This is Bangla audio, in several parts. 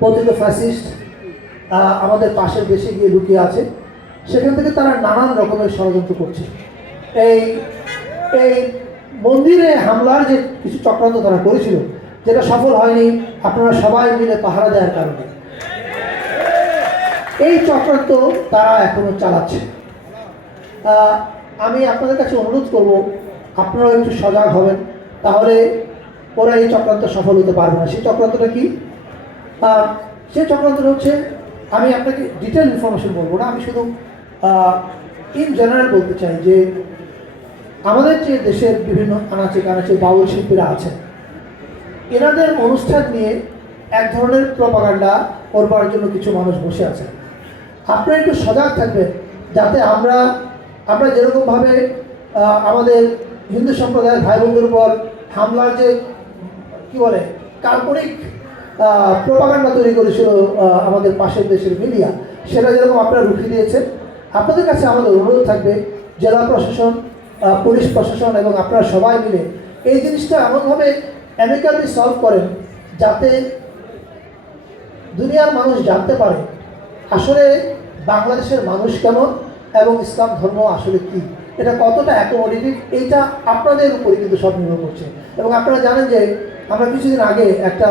পতিত ফ্যাসিস্ট আমাদের পাশের দেশে গিয়ে লুকিয়ে আছে, সেখান থেকে তারা নানান রকমের ষড়যন্ত্র করছে। এই এই মন্দিরে হামলার যে কিছু চক্রান্ত তারা করেছিল, যেটা সফল হয়নি আপনারা সবাই মিলে পাহারা দেওয়ার কারণে, এই চক্রান্ত তারা এখনো চালাচ্ছে। আমি আপনাদের কাছে অনুরোধ করব, আপনারাও একটু সজাগ হবেন, তাহলে ওরা এই চক্রান্ত সফল হতে পারবে না। সেই চক্রান্তটা কি? সেই চক্রান্তটা হচ্ছে, আমি আপনাকে ডিটেল ইনফরমেশন বলবো না, আমি শুধু ইন জেনারেল বলতে চাই যে আমাদের যে দেশের বিভিন্ন আনাচে কানাচে বাউল শিল্পীরা আছেন, এনাদের অনুষ্ঠান নিয়ে এক ধরনের প্রপাগান্ডা করবার জন্য কিছু মানুষ বসে আছেন। আপনারা একটু সজাগ থাকবেন, যাতে আমরা যেরকমভাবে আমাদের হিন্দু সম্প্রদায়ের ভাই বোনদের উপর হামলার যে কি বলে কাল্পনিক প্রপাগান্ডা তৈরি করেছিল আমাদের পাশের দেশের মিডিয়া, সেটা যেরকম আপনারা রুখে দিয়েছেন, আপনাদের কাছে আমাদের অনুরোধ থাকবে জেলা প্রশাসন, পুলিশ প্রশাসন এবং আপনারা সবাই মিলে এই জিনিসটা এমনভাবে অ্যামিক্যালি সলভ করেন যাতে দুনিয়ার মানুষ জানতে পারে আসলে বাংলাদেশের মানুষ কেমন এবং ইসলাম ধর্ম আসলে কি, এটা কতটা অ্যাকোমোডেটিভ, এইটা আপনাদের উপরে কিন্তু সব নির্ভর করছে। এবং আপনারা জানেন যে আমরা কিছুদিন আগে একটা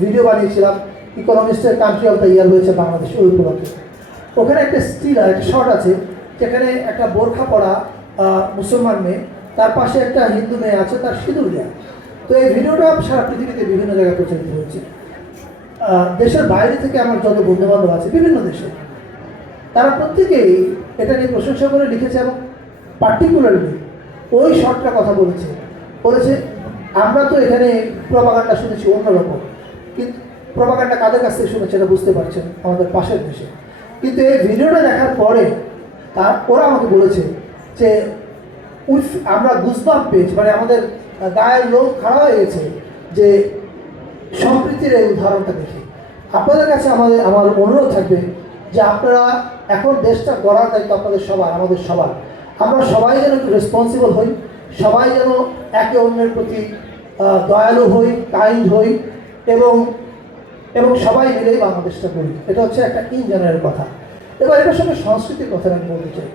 ভিডিও বানিয়েছিলাম, ইকোনমিস্টের কান্ট্রি অফ দ্য ইয়ার হয়েছে বাংলাদেশ, ওই উপলক্ষে। ওখানে একটা স্টিল আর একটা শর্ট আছে, যেখানে একটা বোরখা পরা মুসলমান মেয়ে, তার পাশে একটা হিন্দু মেয়ে আছে, তার সিঁদুর দেয়া। তো এই ভিডিওটা সারা পৃথিবীতে বিভিন্ন জায়গায় প্রচারিত হয়েছে। দেশের বাইরে থেকে আমার যত বন্ধুবান্ধব আছে বিভিন্ন দেশে, তারা প্রত্যেকেই এটা নিয়ে প্রশংসা করে লিখেছে এবং পার্টিকুলারলি ওই শর্টটা কথা বলেছে আমরা তো এখানে প্রপাগান্ডা শুনেছি অন্যরকম, কিন্তু প্রপাগান্ডা কাদের কাছ থেকে শুনেছে এটা বুঝতে পারছেন আমাদের পাশের দেশে। কিন্তু এই ভিডিওটা দেখার পরে ওরা আমাকে বলেছে যে আমরা গুজবাম্প পেয়েছি, মানে আমাদের গায়ের লোক খাড়া হয়ে গেছে যে সম্প্রীতির এই উদাহরণটা দেখে। আপনাদের কাছে আমার অনুরোধ থাকবে যে আপনারা এখন দেশটা গড়ার দায়িত্ব আপনাদের সবার, আমাদের সবার। আমরা সবাই যেন একটু রেসপন্সিবল হই, সবাই যেন একে অন্যের প্রতি দয়ালু হই, কাইন্ড হই এবং সবাই মিলেই বাংলাদেশটা করি। এটা হচ্ছে একটা ইন জেনারেল কথা। এবার এটার সঙ্গে সংস্কৃতির কথা আমি বলতে চাই।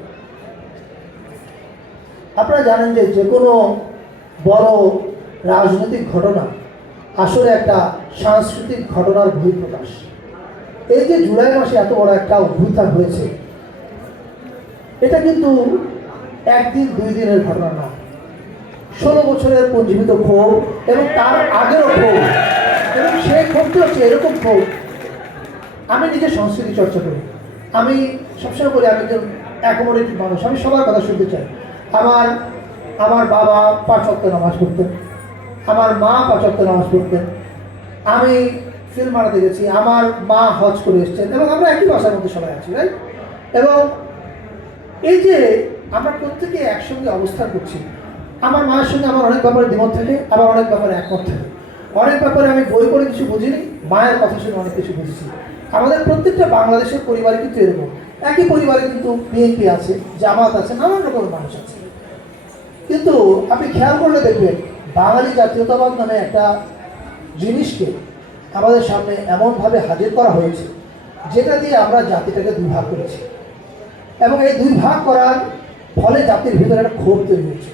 আপনারা জানেন যে যে কোনো বড় রাজনৈতিক ঘটনা আসলে একটা সাংস্কৃতিক ঘটনার বহিঃপ্রকাশ। এই যে জুলাই মাসে এত বড় একটা অভ্যুত্থান হয়েছে, এটা কিন্তু একদিন দুই দিনের ঘটনা না, 16 বছরের পঞ্জীবিত ক্ষোভ এবং তার আগেরও ক্ষোভ, এবং সেই ক্ষোভটি হচ্ছে এরকম ক্ষোভ। আমি নিজে সংস্কৃতি চর্চা করি, আমি সবসময় বলি আমি একজন অ্যাকোমোডেটিভ মানুষ, আমি সবার কথা শুনতে চাই। আমার বাবা 5 ওয়াক্ত নামাজ পড়তেন, আমার মা 5 ওয়াক্ত নামাজ পড়তেন, আমি ফিল্ম বানাতে গেছি, আমার মা হজ করে এসছেন, এবং আমরা একই বাসার মধ্যে সবাই আছি, রাইট? এবং এই যে আমরা প্রত্যেকে একসঙ্গে অবস্থান করছি, আমার মায়ের সঙ্গে আমার অনেক ব্যাপারে দ্বিমত থাকে, আবার অনেক ব্যাপারে একমত থাকে। অনেক ব্যাপারে আমি বই পড়ে কিছু বুঝিনি, মায়ের কথা শুনে অনেক কিছু বুঝেছি। আমাদের প্রত্যেকটা বাংলাদেশের পরিবারে কিন্তু এরকম, একই পরিবারে কিন্তু বিএনপি আছে, জামাত আছে, নানান রকমের মানুষ আছে। কিন্তু আপনি খেয়াল করলে দেখবেন বাঙালি জাতীয়তাবাদ নামে একটা জিনিসকে আমাদের সামনে এমনভাবে হাজির করা হয়েছে, যেটা দিয়ে আমরা জাতিটাকে দুই ভাগ করেছি, এবং এই দুই ভাগ করার ফলে জাতির ভিতরে একটা ক্ষোভ তৈরি হয়েছে।